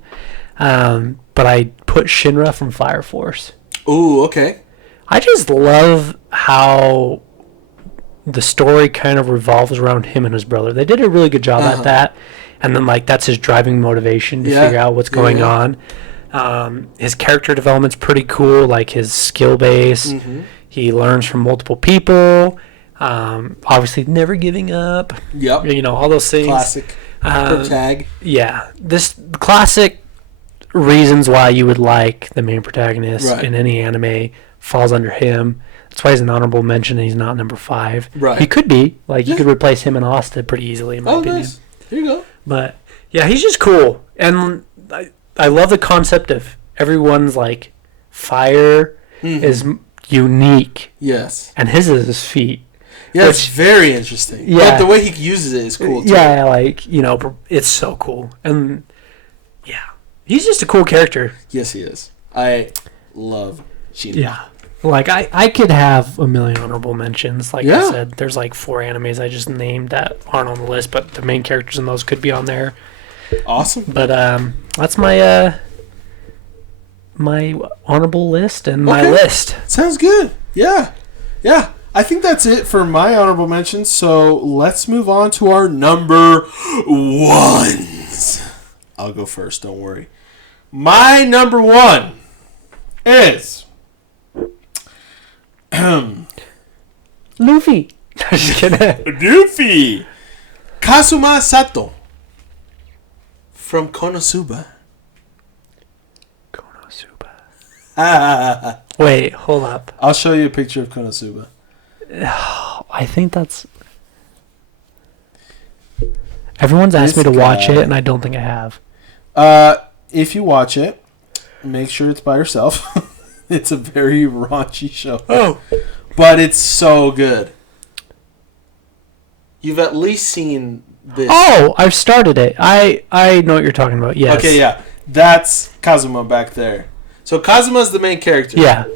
But I put Shinra from Fire Force. Ooh, okay. I just love how the story kind of revolves around him and his brother. They did a really good job at that. And then, like, that's his driving motivation to figure out what's going on. His character development's pretty cool, like his skill base. He learns from multiple people. Obviously, never giving up. Yep. All those things. Classic. Tag. Yeah. This classic reasons why you would like the main protagonist in any anime falls under him. That's why he's an honorable mention and he's not number 5. Right. He could be. Like, you could replace him and Asta pretty easily, in my opinion. Nice. Here you go. But, yeah, he's just cool. And I love the concept of everyone's, like, fire is unique. Yes. And his is his feet. Yeah, it's very interesting. Yeah. But the way he uses it is cool, too. Yeah, like, it's so cool. And, yeah. He's just a cool character. Yes, he is. I love Shinra. Yeah. Like, I could have a million honorable mentions. Like I said, there's like 4 animes I just named that aren't on the list, but the main characters in those could be on there. Awesome. But that's my my honorable list and my Okay. list. Sounds good. Yeah. Yeah. I think that's it for my honorable mentions. So let's move on to our number ones. I'll go first. Don't worry. My number one is Luffy. Just kidding. Luffy. Kazuma Sato from Konosuba. Konosuba. I'll Wait, hold up. show you a picture of Konosuba. I think that's. Everyone's asked me to This watch guy. it, and I don't think I have. If you watch it, make sure it's by yourself. It's a very raunchy show. Oh. But it's so good. You've at least seen this. Oh, I've started it. I know what you're talking about. Yes. Okay, yeah. That's Kazuma back there. So Kazuma's the main character. Yeah.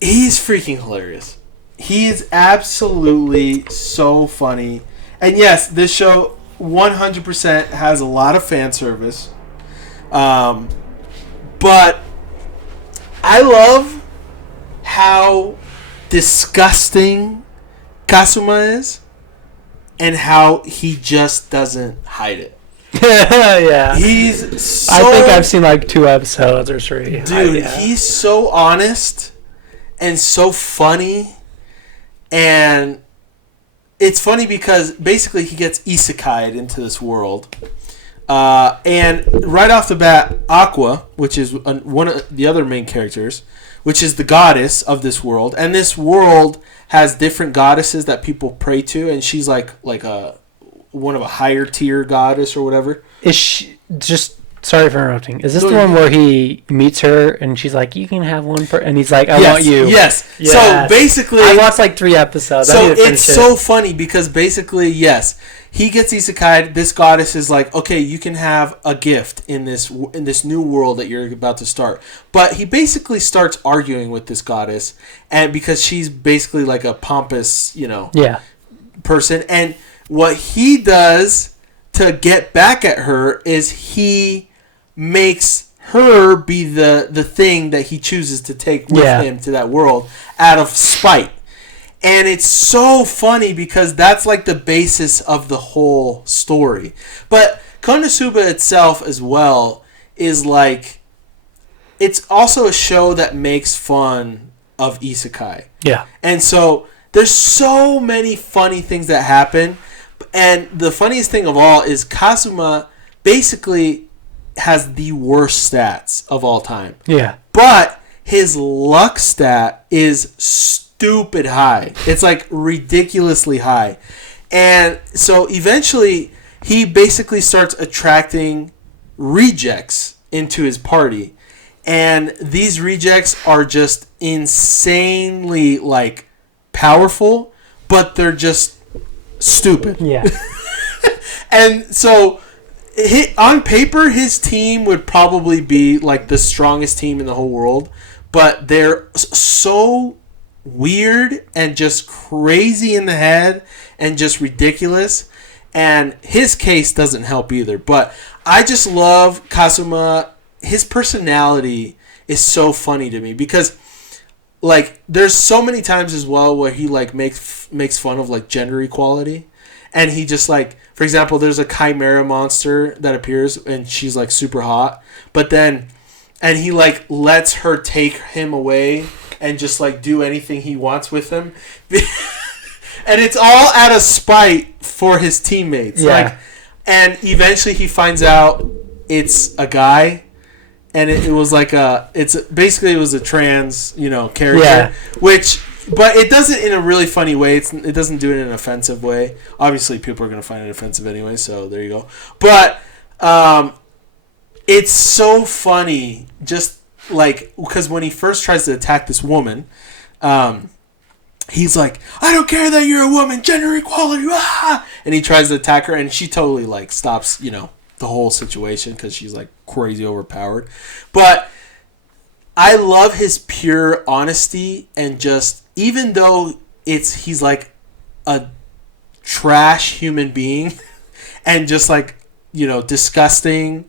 He's freaking hilarious. He is absolutely so funny. And yes, this show 100% has a lot of fan service. But I love how disgusting Kazuma is and how he just doesn't hide it. Yeah. He's so... I think I've seen like 2 episodes or 3. Dude, Yeah. he's so honest and so funny. And it's funny because basically he gets isekai'd into this world. And right off the bat, Aqua, which is one of the other main characters, which is the goddess of this world. And this world has different goddesses that people pray to. And she's like one of a higher tier goddess or whatever. Is she just? Sorry for interrupting. Is this No, the one you- where he meets her and she's like, "You can have one," and he's like, "I Yes, want you." Yes. Yes. So basically... I watched like 3 episodes. I So need to finish it's it. so funny because basically, yes, he gets isekai. This goddess is like, okay, you can have a gift in this new world that you're about to start. But he basically starts arguing with this goddess, and because she's basically like a pompous, Yeah. person. And what he does to get back at her is he makes her be the thing that he chooses to take with Yeah. him to that world out of spite. And it's so funny because that's like the basis of the whole story. But Konosuba itself as well is like, it's also a show that makes fun of isekai. Yeah. And so there's so many funny things that happen. And the funniest thing of all is Kazuma basically has the worst stats of all time. Yeah. But his luck stat is stupid high. It's like ridiculously high. And so eventually he basically starts attracting rejects into his party. And these rejects are just insanely like powerful, but they're just stupid. Yeah. And so on paper his team would probably be like the strongest team in the whole world, but they're so weird and just crazy in the head and just ridiculous, and his case doesn't help either. But I just love Kazuma. His personality is so funny to me because like there's so many times as well where he like makes fun of like gender equality, and he just like, for example, there's a chimera monster that appears and she's like super hot, but then and he like lets her take him away and just like do anything he wants with him. And it's all out of spite for his teammates. Yeah. Like, and eventually he finds out it's a guy, and it was like it was a trans, character. Yeah. But it does it in a really funny way. It doesn't do it in an offensive way. Obviously, people are going to find it offensive anyway, so there you go. But it's so funny, just like, because when he first tries to attack this woman, he's like, "I don't care that you're a woman, gender equality," and he tries to attack her, and she totally like stops, the whole situation because she's like crazy overpowered. But I love his pure honesty, and just even though he's like a trash human being and just like disgusting.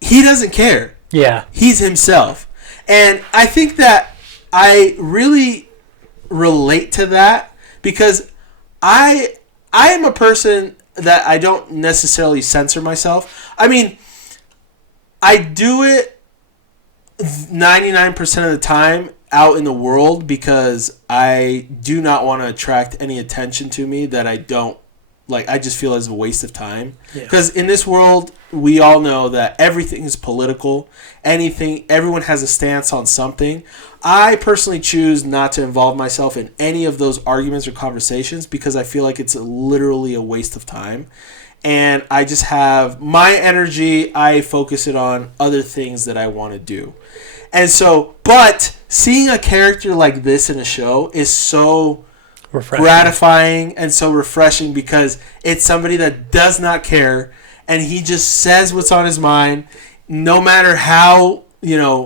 He doesn't care. Yeah. He's himself. And I think that I really relate to that because I am a person that I don't necessarily censor myself. I mean, I do it 99% of the time out in the world because I do not want to attract any attention to me that I don't like. I just feel as a waste of time because in this world we all know that everything is political. Everyone has a stance on something. I personally choose not to involve myself in any of those arguments or conversations because I feel like it's literally a waste of time. And I just have my energy, I focus it on other things that I want to do. And so, but seeing a character like this in a show is so gratifying and so refreshing because it's somebody that does not care and he just says what's on his mind no matter how,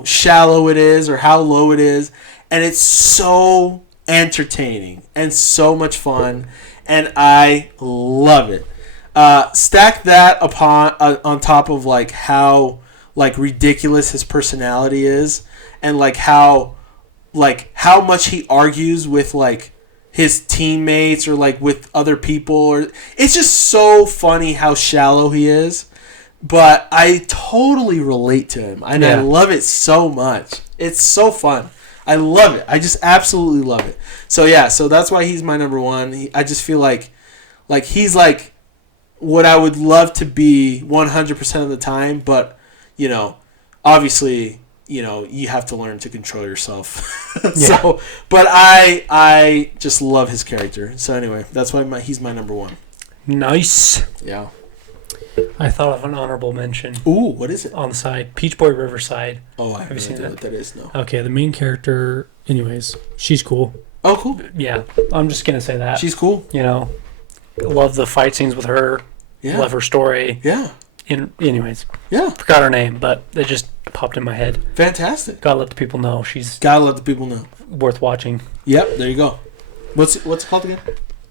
shallow it is or how low it is. And it's so entertaining and so much fun. And I love it. Stack that on top of like how like ridiculous his personality is and like how much he argues with like his teammates or like with other people or it's just so funny how shallow he is, but I totally relate to him and I love it so much. It's so fun. I love it. I just absolutely love it. So that's why he's my number one. I just feel like he's like what I would love to be 100% of the time, but obviously, you have to learn to control yourself. So, but I just love his character. So anyway, that's why he's my number one. Nice. Yeah. I thought of an honorable mention. Ooh, what is it? On the side, Peach Boy Riverside. Oh, I have no idea what that is. No. Okay, the main character. Anyways, she's cool. Oh, cool. Yeah, I'm just gonna say that she's cool. Love the fight scenes with her. Yeah. Love her story. Yeah. Anyways. Yeah. Forgot her name, but it just popped in my head. Fantastic. Gotta let the people know she's. Gotta let the people know. Worth watching. Yep. There you go. What's it called again?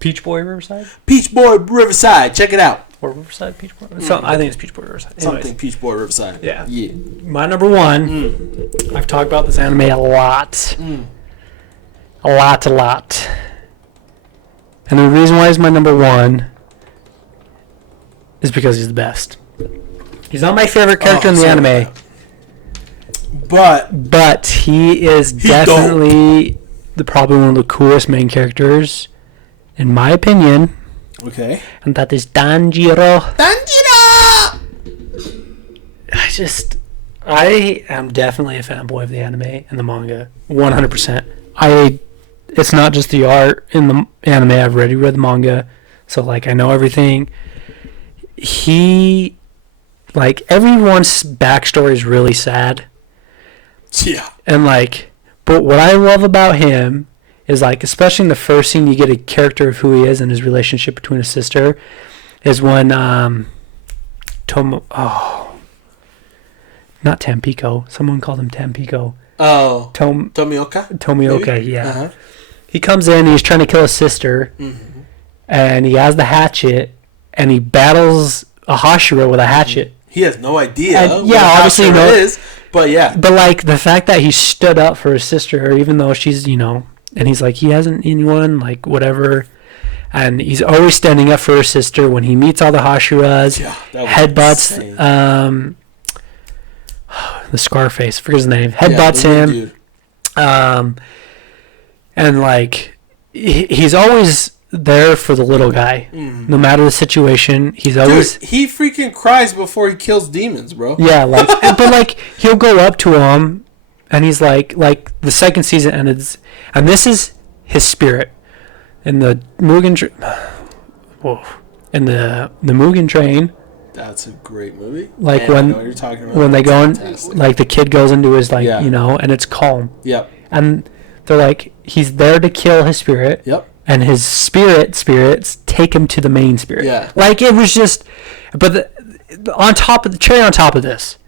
Peach Boy Riverside. Peach Boy Riverside. Check it out. Or Riverside Peach Boy. I think it's Peach Boy Riverside. Anyways. Something Peach Boy Riverside. Yeah. Yeah. My number one. I've talked about this anime a lot. A lot. And the reason why he's my number one is because he's the best. He's not my favorite character in the anime. But he is definitely probably one of the coolest main characters, in my opinion. Okay. And that is Tanjiro. Tanjiro! I am definitely a fanboy of the anime and the manga. 100%. It's not just the art in the anime. I've already read the manga. So, like, I know everything. Everyone's backstory is really sad. Yeah. And, but what I love about him is, especially in the first scene, you get a character of who he is and his relationship between his sister, is when, not Tampico. Someone called him Tampico. Oh. Tomioka? Tomioka, maybe? yeah. Uh-huh. He comes in, he's trying to kill his sister, and he has the hatchet, and he battles a Hashira with a hatchet. He has no idea. Obviously, it is, but yeah. But the fact that he stood up for his sister, even though she's, and he's he hasn't anyone, whatever, and he's always standing up for his sister when he meets all the Hashiras, headbutts, the Scarface, forget his name, headbutts him, and he's always there for the little guy, no matter the situation. He's always he freaking cries before he kills demons, bro. Yeah, but he'll go up to him, and he's like the second season ended, and this is his spirit in the Mugen. In the Mugen Train. That's a great movie. When I know what you're talking about. When they go in, the kid goes into his and it's calm. Yep. And they're he's there to kill his spirit. Yep. And his spirits take him to the main spirit. Yeah. It was just, but the cherry on top of this,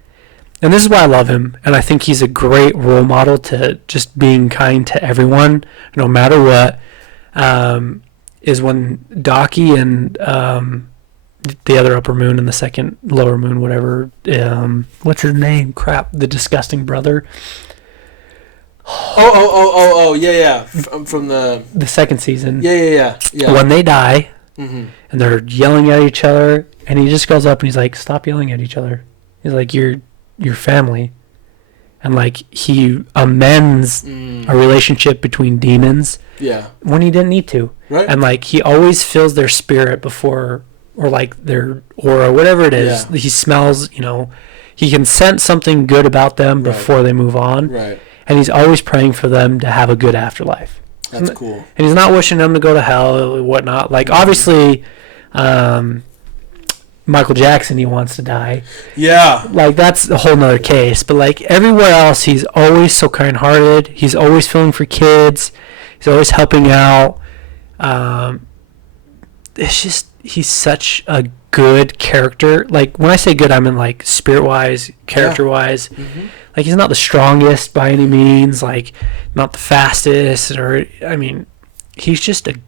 and this is why I love him, and I think he's a great role model to just being kind to everyone, no matter what, is when Daki and the other upper moon and the second lower moon, whatever. What's his name? Crap, the disgusting brother. Oh, yeah. From the second season. Yeah. When they die, Mm-hmm. and they're yelling at each other, and he just goes up and he's like, "Stop yelling at each other." He's like, "You're family," and like he amends a relationship between demons. Yeah. When he didn't need to. Right. And like he always feels their spirit before, or like their aura, whatever it is. Yeah. He smells, he can sense something good about them before they move on. Right. And he's always praying for them to have a good afterlife. That's cool. And he's not wishing them to go to hell or whatnot. Like obviously, Michael Jackson, he wants to die. Yeah. Like that's a whole nother case. But like everywhere else, he's always so kind-hearted. He's always feeling for kids. He's always helping out. It's just he's such a good character. Like when I say good, I mean like spirit-wise, character-wise. Yeah. Mm-hmm. Like he's not the strongest by any means. Like not the fastest, he's just a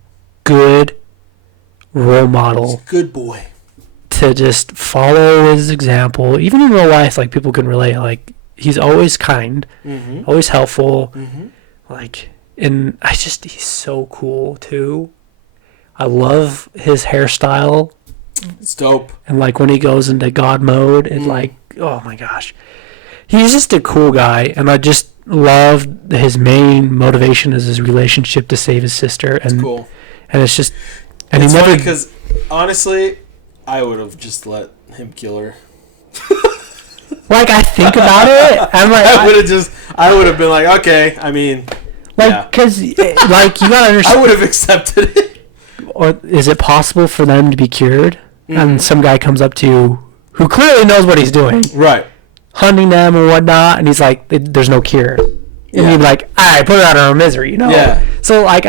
good role model. He's a good boy. To just follow his example, even in real life, like people can relate. Like he's always kind, always helpful. And he's so cool too. I love his hairstyle. It's dope. And like when he goes into God mode, and like, oh my gosh, he's just a cool guy. And I just love his main motivation is his relationship to save his sister. And it's cool. And it's just, and it's he never, funny because honestly, I would have just let him kill her. Like I think about it, I'm like, I would have been like, okay. I mean, like, because like you gotta understand. I would have accepted it. Or is it possible for them to be cured? And some guy comes up to you who clearly knows what he's doing, right? Hunting them and whatnot, and he's like, "There's no cure." And you'd be like, "All right, put her out of her misery," Yeah. So like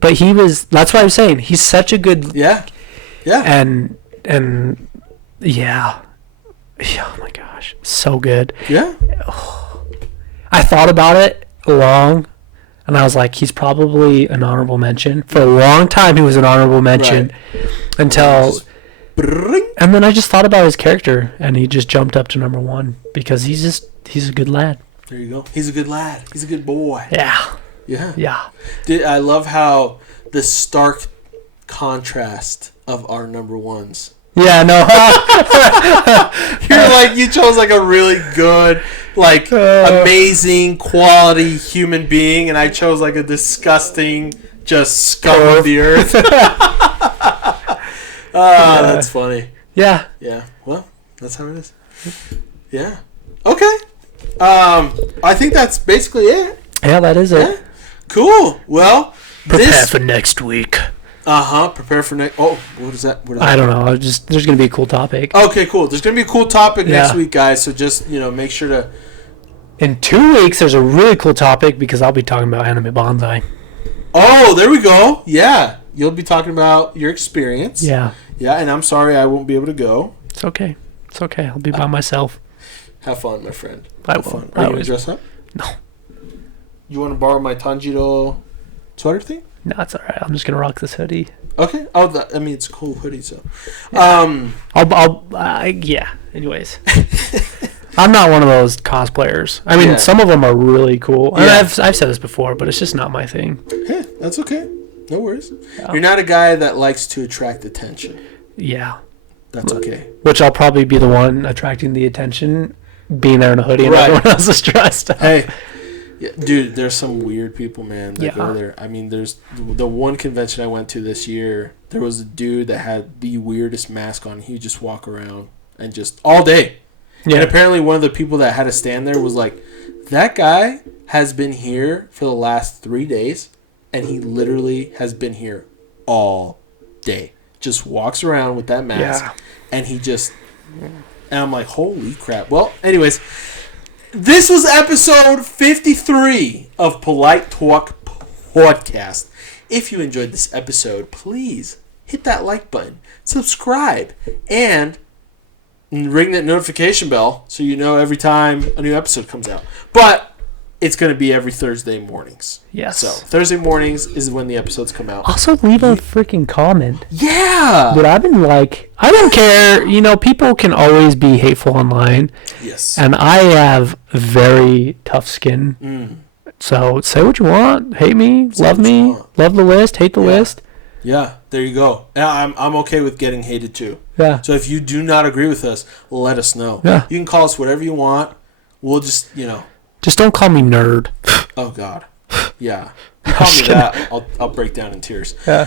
but he was. That's what I'm saying. He's such a good. Yeah. And yeah. Oh my gosh, so good. Yeah. I thought about it long, and I was like, he's probably an honorable mention. For a long time, he was an honorable mention until. And then I just thought about his character, and he just jumped up to number one because he's a good lad. There you go. He's a good lad. He's a good boy. Yeah. Yeah. I love how the stark contrast of our number ones. Yeah, no. You're like, you chose like a really good, like amazing quality human being, and I chose like a disgusting, just scum of the earth. That's funny. Yeah. Yeah. Well, that's how it is. Yeah. Okay. I think that's basically it. Yeah, that is it. Cool. Well, prepare for next week. Prepare for next. Oh, what is that? I don't know. There's gonna be a cool topic. Okay, cool. There's gonna be a cool topic next week, guys. So just make sure to. In 2 weeks, there's a really cool topic because I'll be talking about anime bonsai. Oh, there we go. Yeah, you'll be talking about your experience. Yeah. Yeah, and I'm sorry I won't be able to go. It's okay. It's okay. I'll be by myself. Have fun, my friend. Have fun. Are you going to dress up? No. You want to borrow my Tanjiro sweater thing? No, it's all right. I'm just going to rock this hoodie. Okay. Oh, it's a cool hoodie, so. Yeah. Yeah. Anyways. I'm not one of those cosplayers. I mean, some of them are really cool. Yeah. I mean, I've said this before, but it's just not my thing. Hey, that's okay. No worries. Yeah. You're not a guy that likes to attract attention. Yeah. That's okay. Which I'll probably be the one attracting the attention, being there in a hoodie and everyone else is dressed up. Hey, dude, there's some weird people, man, that go there. I mean, there's the one convention I went to this year, there was a dude that had the weirdest mask on. He would just walk around and just all day. Yeah. And apparently one of the people that had to stand there was like, that guy has been here for the last 3 days, and he literally has been here all day. Just walks around with that mask, and he just... And I'm like, holy crap. Well, anyways, this was episode 53 of Polite Talk Podcast. If you enjoyed this episode, please hit that like button, subscribe, and ring that notification bell so you know every time a new episode comes out. But it's going to be every Thursday mornings. Yes. So Thursday mornings is when the episodes come out. Also, leave a freaking comment. Yeah. But I've been like, I don't care. You know, people can always be hateful online. Yes. And I have very tough skin. So say what you want. Hate me. Love me. Love the list. Hate the list. Yeah. There you go. And I'm okay with getting hated too. Yeah. So if you do not agree with us, let us know. Yeah. You can call us whatever you want. We'll just, Just don't call me nerd. Oh, God. Yeah. You call me that, I'll break down in tears. Yeah.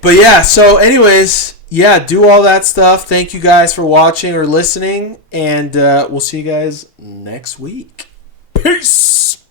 But yeah, so anyways, yeah, do all that stuff. Thank you guys for watching or listening, and we'll see you guys next week. Peace!